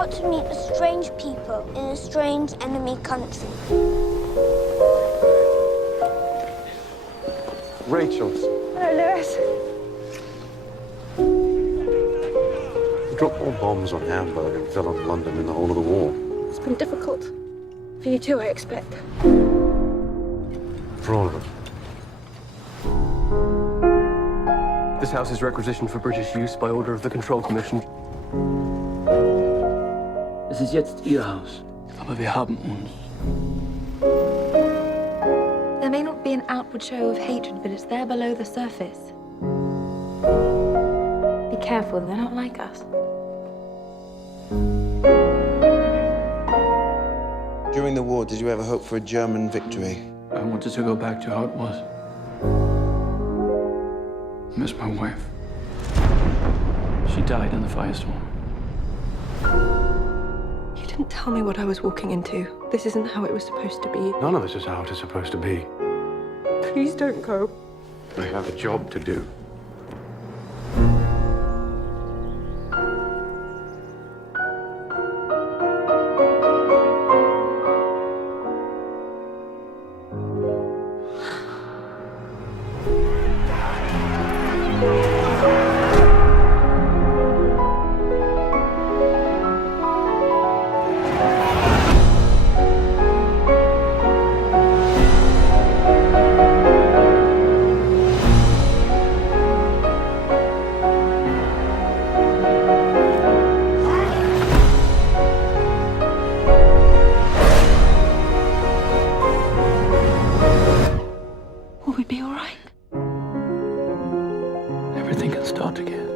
about to meet a strange people in a strange enemy country. Rachel's. Hello, Lewis. We dropped more bombs on Hamburg and fell on London in the whole of the war. It's been difficult. For you too, I expect. For all of us. This house is requisitioned for British use by order of the Control Commission. Es ist jetzt Ihr Haus. Aber wir haben uns. There may not be an outward show of hatred, but it's there below the surface. Be careful, they're not like us. During the war, did you ever hope for a German victory? I wanted to go back to how it was. I miss my wife. She died in the firestorm. You didn't tell me what I was walking into. This isn't how it was supposed to be. None of this is how it is supposed to be. Please don't go. I have a job to do. Will we be all right? Everything can start again.